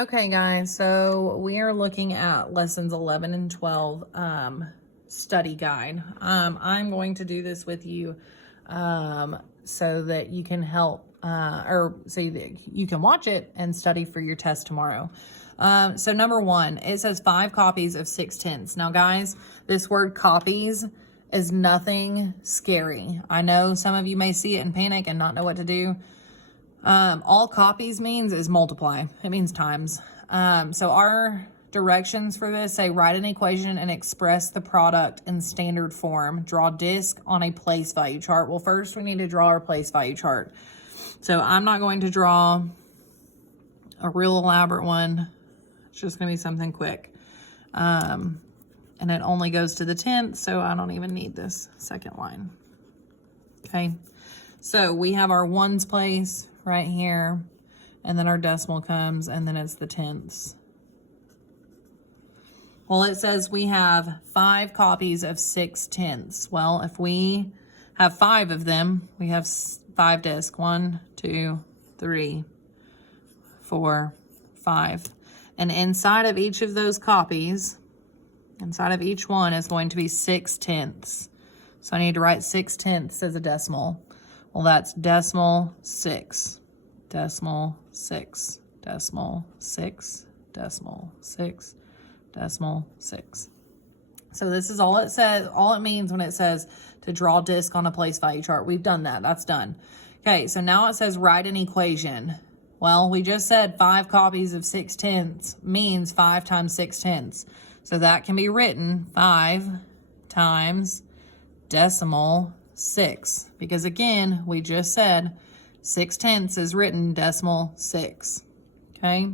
Okay, guys, so we are looking at lessons 11 and 12 study guide. I'm going to do this with you so that you can help or so that you can watch it and study for your test tomorrow. So number one, it says 5 copies of 6/10. Now, guys, this word copies is nothing scary. I know some of you may see it and panic and not know what to do. All copies means is multiply. It means times. So our directions for this say write an equation and express the product in standard form. Draw disk on a place value chart. Well, first we need to draw our place value chart. So I'm not going to draw a real elaborate one. It's just going to be something quick. And it only goes to the 10th, so I don't even need this second line. Okay. So we have our ones place right here, and then our decimal comes, and then it's the tenths. Well, it says we have 5 copies of 6/10. Well, if we have 5 of them, we have 5 discs. 1, 2, 3, 4, 5. And inside of each of those copies, inside of each one is going to be 6/10. So I need to write 6/10 as a decimal. Well, that's decimal 6, decimal 6, decimal 6, decimal 6, decimal 6. So this is all it says, all it means when it says to draw disk on a place value chart. We've done that. That's done. Okay, so now it says write an equation. Well, we just said 5 copies of 6/10 means 5 times 6/10. So that can be written 5 times decimal 6, because again, we just said 6/10 is written decimal 6. Okay,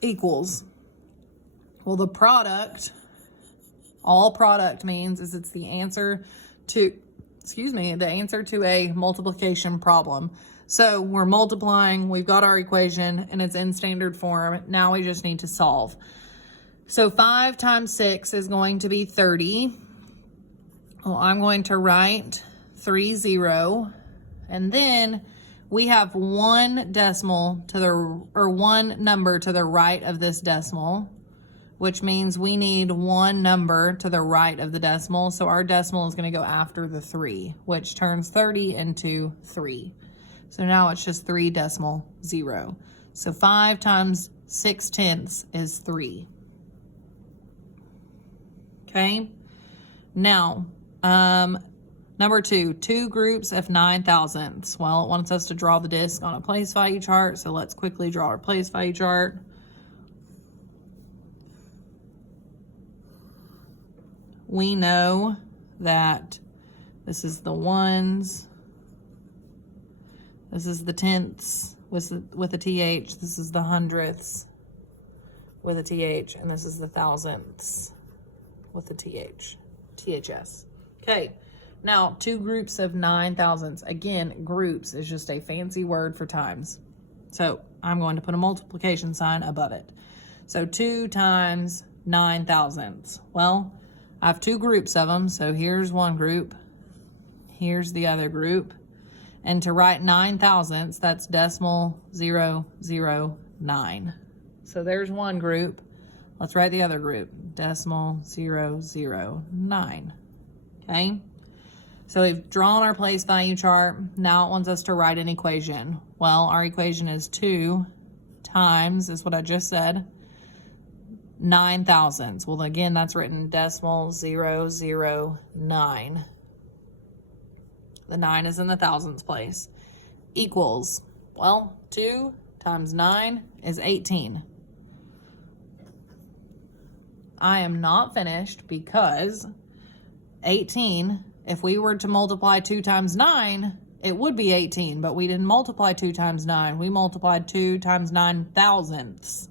equals. Well, the product, all product means is it's the answer to, the answer to a multiplication problem. So we're multiplying, we've got our equation, and it's in standard form. Now we just need to solve. So 5 times 6 is going to be 30. Well, I'm going to write 30, and then we have one decimal to the, or one number to the right of this decimal, which means we need one number to the right of the decimal. So our decimal is going to go after the 3, which turns 30 into 3. So now it's just 3.0. So 5 times 6/10 is 3. Okay. Now, number 2, 2 groups of 9,000ths. Well, it wants us to draw the disk on a place value chart. So let's quickly draw our place value chart. We know that this is the ones, this is the tenths with a TH, this is the hundredths with a TH, and this is the thousandths with a THS. Okay, now 2 groups of 9,000ths. Again, groups is just a fancy word for times. So I'm going to put a multiplication sign above it. So 2 times 9,000ths. Well, I have 2 groups of them. So here's one group, here's the other group. And to write 9,000ths, that's decimal 009. So there's one group. Let's write the other group, decimal 009. Okay, so we've drawn our place value chart. Now it wants us to write an equation. Well, our equation is 2 times, is what I just said, 9,000ths. Well, again, that's written decimal 009. The 9 is in the thousandths place. Equals, well, 2 times 9 is 18. I am not finished because 18, if we were to multiply 2 times 9, it would be 18, but we didn't multiply 2 times 9. We multiplied 2 times 9,000ths.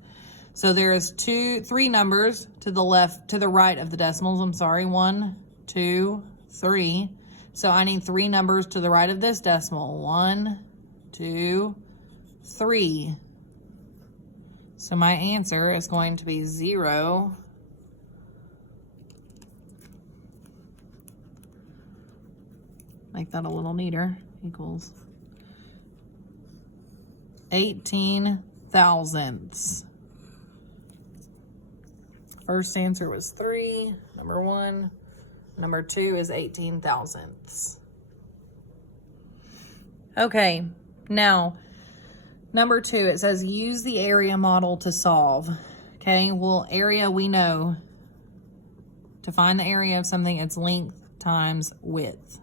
So there's 3 numbers to the left, to the right of the decimals. I'm sorry, 1, 2, 3. So I need 3 numbers to the right of this decimal. 1, 2, 3. So my answer is going to be 0. Make that a little neater. Equals 18 thousandths. First answer was 3, number 1. Number 2 is 18 thousandths. Okay, now, number 2, it says use the area model to solve. Okay, well, area we know. To find the area of something, it's length times width.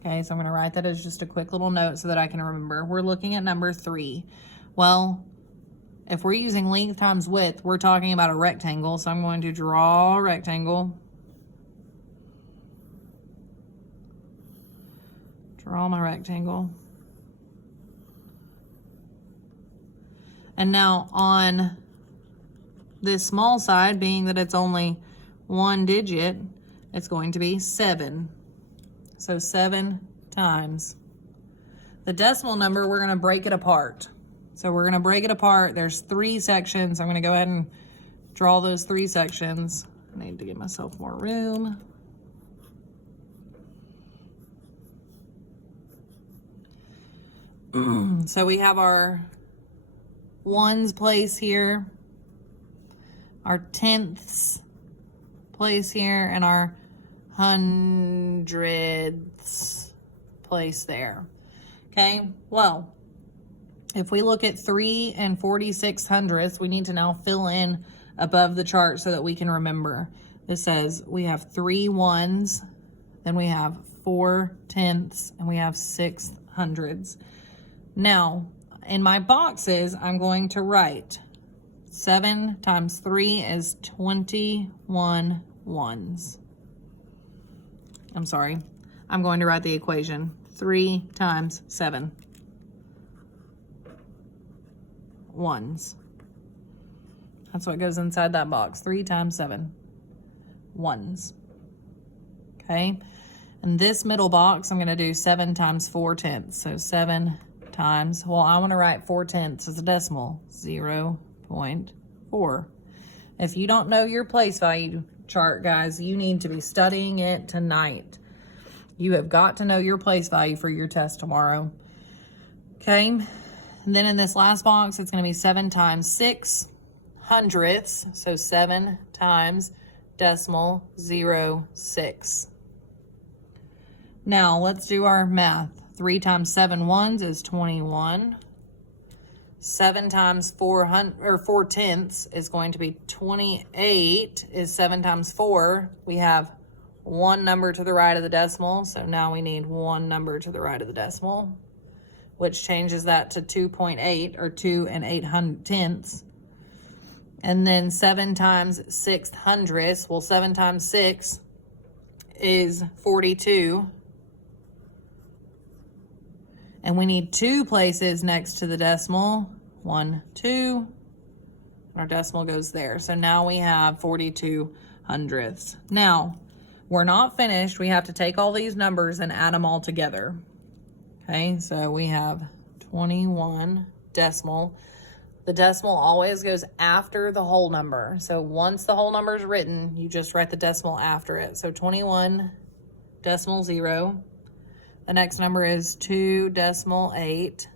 Okay, so I'm going to write that as just a quick little note so that I can remember. We're looking at number 3. Well, if we're using length times width, we're talking about a rectangle. So I'm going to draw a rectangle. Draw my rectangle. And now on this small side, being that it's only one digit, it's going to be 7. So 7 times. The decimal number, we're going to break it apart. So we're going to break it apart. There's 3 sections. I'm going to go ahead and draw those 3 sections. I need to give myself more room. So we have our ones place here, our tenths place here, and our hundredths place there. Okay, well, if we look at 3 and 46 hundredths, we need to now fill in above the chart so that we can remember. This says we have 3 ones, then we have 4 tenths, and we have 6 hundredths. Now, in my boxes, I'm going to write 7 times 3 is 21 ones. I'm sorry. I'm going to write the equation. 3 times 7 ones. That's what goes inside that box. 3 times 7 ones. Okay. And this middle box, I'm going to do 7 times 4 tenths. So 7 times, well, I want to write 4 tenths as a decimal, 0.4. If you don't know your place value chart, guys, you need to be studying it tonight. You have got to know your place value for your test tomorrow. Okay, and then in this last box, it's going to be 7 times 6 hundredths, so 7 times decimal 0.6. Now, let's do our math. 3 times 7 ones is 21. 7 times 4 tenths is going to be 28. Is 7 times 4. We have one number to the right of the decimal, so now we need one number to the right of the decimal, which changes that to 2.8, or 2 and 8 tenths. And then 7 times 6 hundredths, well, 7 times 6 is 42. And we need 2 places next to the decimal. 1, 2. Our decimal goes there. So now we have 42 hundredths. Now, we're not finished. We have to take all these numbers and add them all together. Okay, so we have 21 decimal. The decimal always goes after the whole number. So once the whole number is written, you just write the decimal after it. So 21 decimal 0. The next number is 2 decimal 8.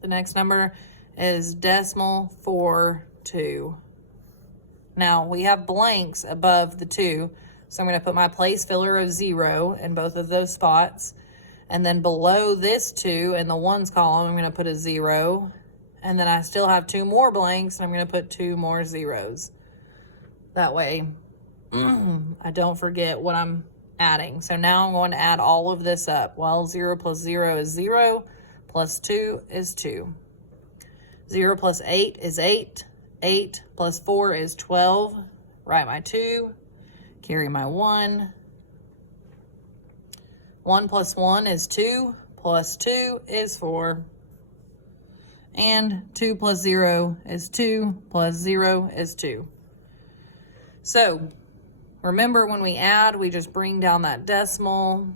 The next number is decimal 4 2. Now we have blanks above the 2, so I'm going to put my place filler of 0 in both of those spots. And then below this 2 in the ones column, I'm going to put a 0. And then I still have 2 more blanks, and I'm going to put 2 more zeros. That way, I don't forget what I'm adding. So now I'm going to add all of this up. Well, 0 plus 0 is 0, plus 2 is 2. 0 plus 8 is 8. 8 plus 4 is 12. Write my 2. Carry my 1. 1 plus 1 is 2. Plus 2 is 4. And 2 plus 0 is 2. Plus 0 is 2. So, remember, when we add, we just bring down that decimal,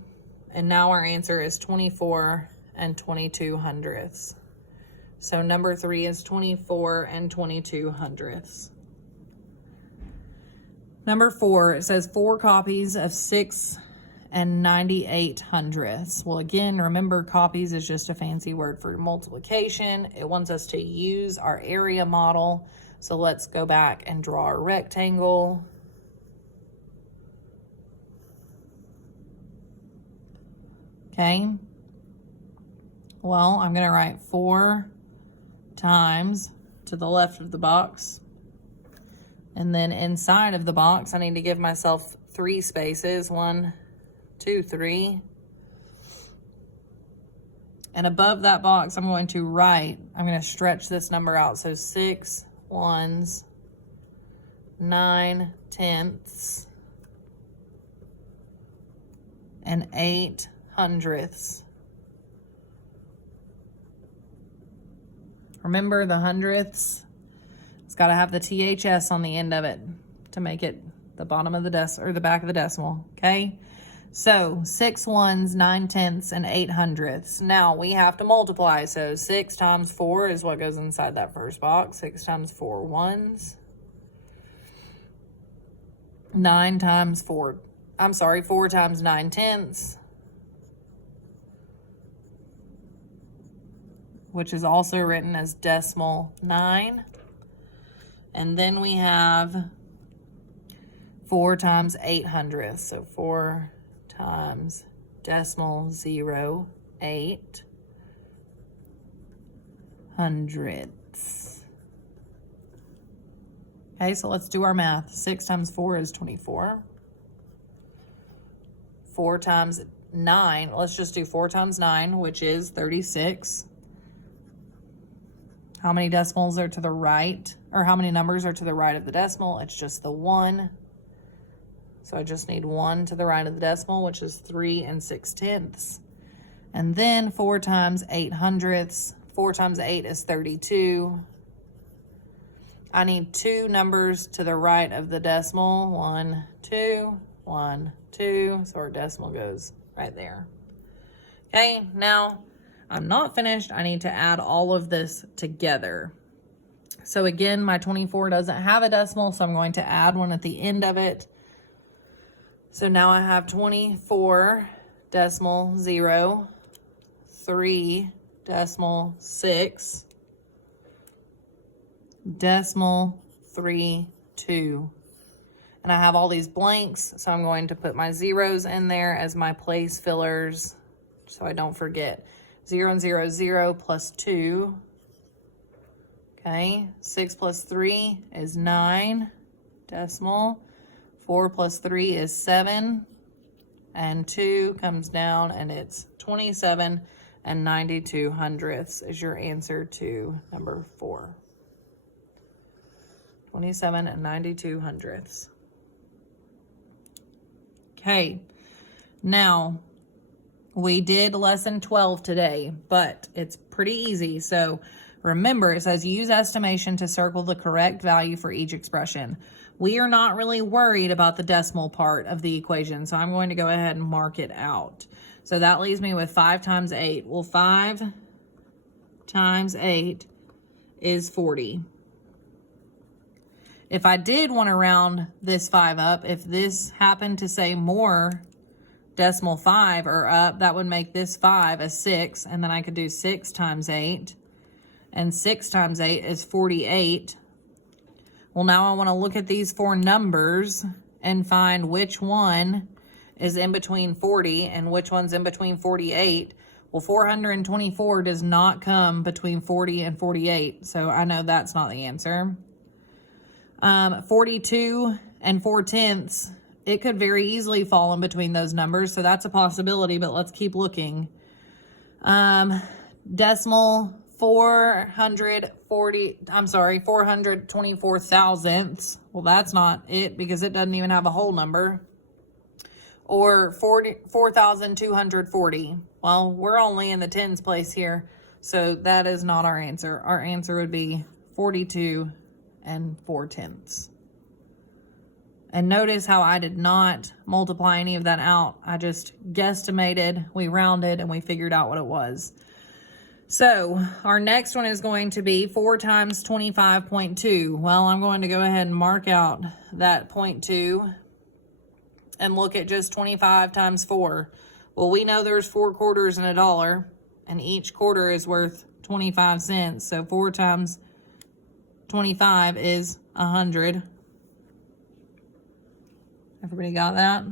and now our answer is 24 and 22 hundredths. So number 3 is 24 and 22 hundredths. Number 4, it says 4 copies of 6 and 98 hundredths. Well, again, remember copies is just a fancy word for multiplication. It wants us to use our area model. So let's go back and draw a rectangle. Okay. Well, I'm going to write 4 times to the left of the box. And then inside of the box, I need to give myself 3 spaces. 1, 2, 3. And above that box, I'm going to stretch this number out. So 6 ones, 9 tenths, and 8 hundredths. Remember the hundredths? It's got to have the THS on the end of it to make it the bottom of the or the back of the decimal, okay? So 6 ones, 9 tenths, and 8 hundredths. Now we have to multiply. So 6 times 4 is what goes inside that first box. 6 times 4 ones. 4 times 9 tenths. Which is also written as decimal 9. And then we have 4 times 8 hundredths. So 4 times decimal 0, 8 hundredths. Okay, so let's do our math. 6 times 4 is 24. 4 times 9, let's just do 4 times 9, which is 36. How many decimals are to the right, or how many numbers are to the right of the decimal? It's just the 1. So I just need 1 to the right of the decimal, which is 3 6/10. And then 4 times 8 hundredths. 4 times 8 is 32. I need 2 numbers to the right of the decimal. 1, 2, 1, 2. So our decimal goes right there. Okay, now I'm not finished. I need to add all of this together. So again, my 24 doesn't have a decimal, so I'm going to add one at the end of it. So now I have 24 decimal 0, 3 decimal 6, decimal 3, 2. And I have all these blanks, so I'm going to put my zeros in there as my place fillers so I don't forget. 0 and 0, 0 plus 2. Okay, 6 plus 3 is 9 decimal. 4 plus 3 is 7. And 2 comes down and it's 27 and 92 hundredths is your answer to number 4. 27 and 92 hundredths. Okay, now we did lesson 12 today, but it's pretty easy. So remember, it says use estimation to circle the correct value for each expression. We are not really worried about the decimal part of the equation, so I'm going to go ahead and mark it out. So that leaves me with 5 times 8. Well, 5 times 8 is 40. If I did want to round this 5 up, if this happened to say more decimal 5 or up, that would make this 5 a 6, and then I could do 6 times 8, and 6 times 8 is 48. Well, now I want to look at these 4 numbers and find which one is in between 40 and which one's in between 48. Well, 424 does not come between 40 and 48, so I know that's not the answer. 42 and 4 tenths, it could very easily fall in between those numbers, so that's a possibility, but let's keep looking. Decimal 424 thousandths. Well, that's not it because it doesn't even have a whole number. Or 4,240. Well, we're only in the tens place here, so that is not our answer. Our answer would be 42 and 4 tenths. And notice how I did not multiply any of that out. I just guesstimated, we rounded, and we figured out what it was. So our next one is going to be 4 times 25.2. Well, I'm going to go ahead and mark out that 0.2. and look at just 25 times 4. Well, we know there's 4 quarters and $1, and each quarter is worth 25 cents. So 4 times 25 is 100. Everybody got that?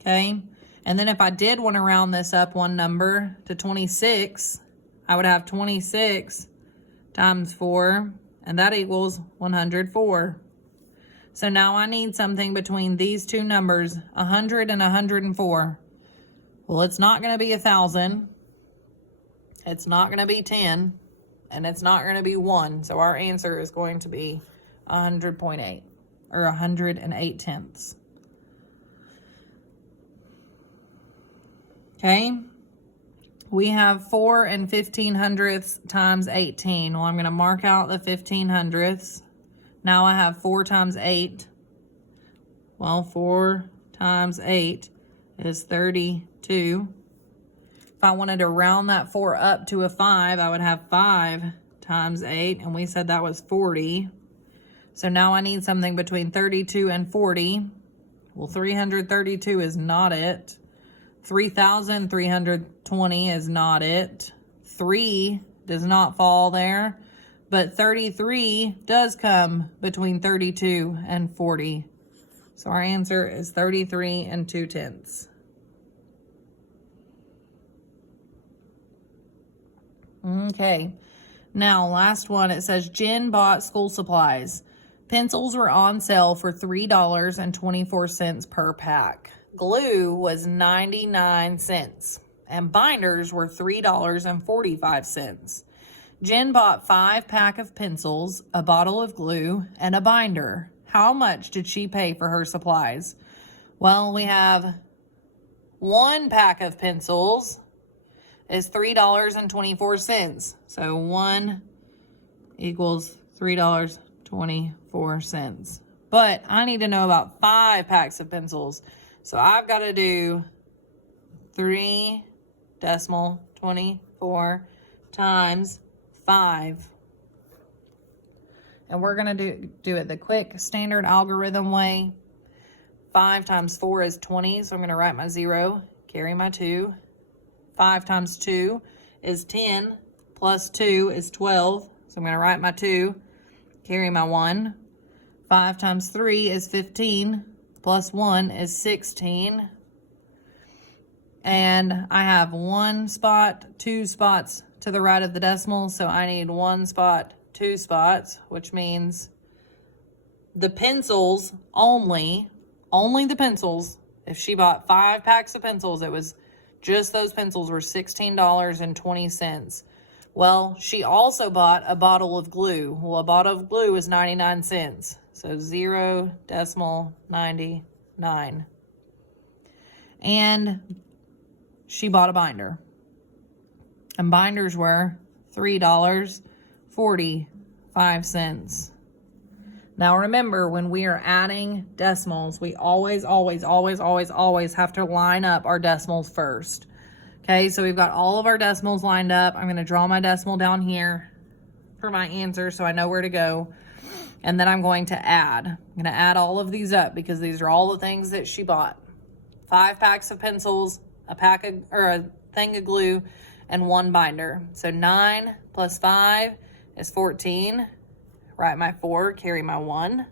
Okay. And then if I did want to round this up one number to 26, I would have 26 times 4, and that equals 104. So now I need something between these two numbers, 100 and 104. Well, it's not going to be 1,000. It's not going to be 10. And it's not going to be 1. So our answer is going to be 100.8 or 108 tenths. Okay. We have 4 and 1500ths times 18. Well, I'm going to mark out the 1500ths. Now I have 4 times 8. Well, 4 times 8 is 32. If I wanted to round that 4 up to a 5, I would have 5 times 8, and we said that was 40. So now I need something between 32 and 40. Well, 332 is not it. 3,320 is not it. 3 does not fall there, but 33 does come between 32 and 40. So our answer is 33 and 2/10. Okay, now last one, it says Jen bought school supplies. Pencils were on sale for $3.24 per pack. Glue was 99 cents, and binders were $3.45. Jen bought 5 packs of pencils, a bottle of glue, and a binder. How much did she pay for her supplies? Well, we have 1 pack of pencils is $3.24. So 1 equals $3.24. But I need to know about 5 packs of pencils. So I've got to do 3.24 times 5. And we're going to do it the quick standard algorithm way. 5 times 4 is 20, so I'm going to write my 0, carry my 2. 5 times 2 is 10, plus 2 is 12, so I'm going to write my 2, carry my 1. 5 times 3 is 15, plus 1 is 16. And I have 1 spot, 2 spots to the right of the decimal, so I need 1 spot, 2 spots, which means the pencils only the pencils. If she bought 5 packs of pencils, it was just those pencils were $16.20. Well, she also bought a bottle of glue. Well, a bottle of glue is 99 cents. So 0.99. And she bought a binder. And binders were $3.45. Now remember, when we are adding decimals, we always have to line up our decimals first. Okay, so we've got all of our decimals lined up. I'm going to draw my decimal down here for my answer so I know where to go. And then I'm going to add. I'm going to add all of these up because these are all the things that she bought. 5 packs of pencils, a thing of glue, and 1 binder. So 9 plus 5 is 14. Write my 4, carry my 1.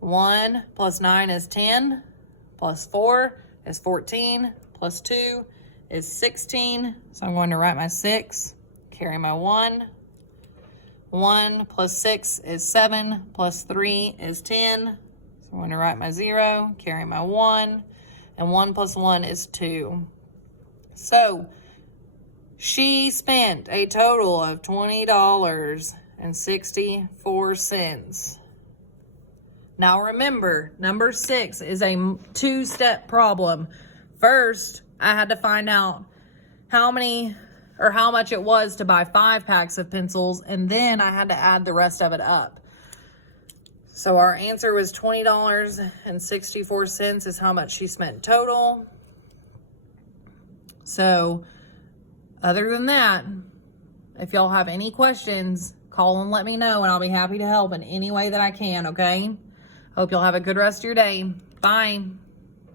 1 plus 9 is 10, plus 4 is 14, plus 2 is 16. So I'm going to write my 6, carry my 1. 1 plus 6 is 7, plus 3 is 10. So I'm going to write my 0, carry my 1, and 1 plus 1 is 2. So she spent a total of $20.64. Now remember, number 6 is a 2-step problem. First, I had to find out how much it was to buy 5 packs of pencils, and then I had to add the rest of it up. So our answer was $20.64 is how much she spent total. So other than that, if y'all have any questions, call and let me know, and I'll be happy to help in any way that I can, okay? Hope you'll have a good rest of your day. Bye.